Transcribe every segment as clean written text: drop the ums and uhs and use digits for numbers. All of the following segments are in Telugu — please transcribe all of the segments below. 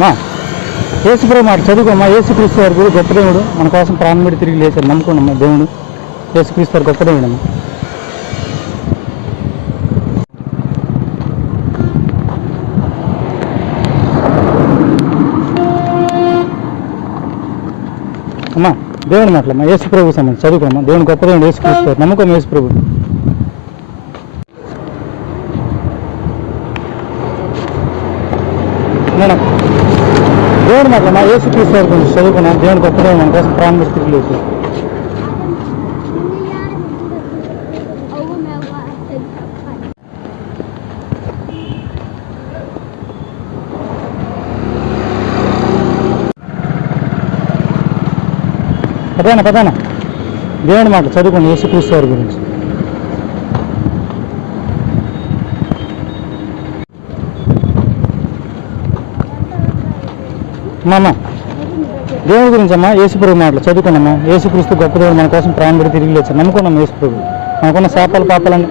మా యేసుప్రభు మాట చదువుకోమ్మా. యేసుక్రీస్తు వారి గురు గొప్ప దేవుడు, మన కోసం ప్రాణం పెట్టి తిరిగి లేచారు. నమ్ముకోండమ్మా దేవుడు. యేసుక్రీస్తు వారు గొప్ప దేవుడు అమ్మా. అమ్మా దేవుని మాటలమ్మా. యేసుప్రభు సంబంధించి చదువుకోమ్మా. దేవుని గొప్ప దేవుడు యేసుక్రీస్తు వారు. నమ్మకం యేసుప్రభు. నేను దేవుని మాటలమ్మా. యేసుక్రీస్తు వారి గురించి చదువుకున్నాను. దేవుని గొప్ప దేవుడు, మన కోసం ప్రాణం పెట్టి తిరిగి లేచారు. పదానా దేవుని మాట చదువుకోండి. యేసుక్రీస్తు వారి గురించి. అమ్మ దేవుని గురించి అమ్మా. యేసుప్రభు మాటలు చదువుకున్నామ్మా. యేసుక్రీస్తు గొప్ప దేవుడు, మన కోసం ప్రాణం పెట్టి తిరిగి లేచారు. నమ్ముకున్నాం యేసుప్రభు. మనకున్న శాపాలు పాపాలని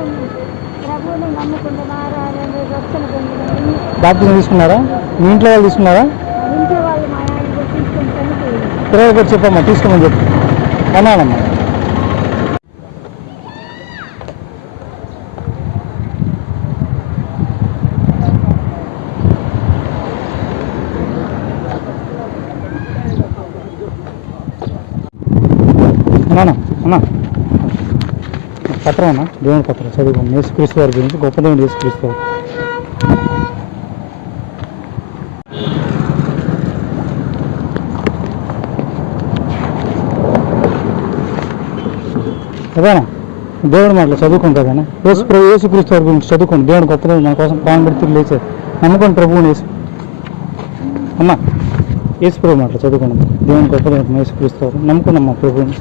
బాప్తిజం తీసుకున్నారా? మీ ఇంట్లో వాళ్ళు తీసుకున్నారా? పిల్లలు కూడా చెప్పమ్మా, తీసుకోమని చెప్పు అన్నానమ్మా. అన్నా పత్రం అన్నా, దేవుని పత్రం చదువుకోండి. యేసుక్రీస్తు వారి గురించి గొప్ప దేవుడు యేసుక్రీస్తు వారు. అదేనా దేవుడి మాటలు చదువుకోండి కదన్నా. యేసుక్రీస్తు వారి గురించి చదువుకోండి. దేవుడు గొప్ప దేవుడు, మన కోసం ప్రాణం పెట్టి తిరిగి లేచారు. నమ్ముకోండి ప్రభువుని. అమ్మా యేసుప్రభు మాటలు చదువుకోండి. దేవుని గొప్ప దేవుడు యేసుక్రీస్తు వారు. నమ్ముకున్నమ్మా ప్రభువుని.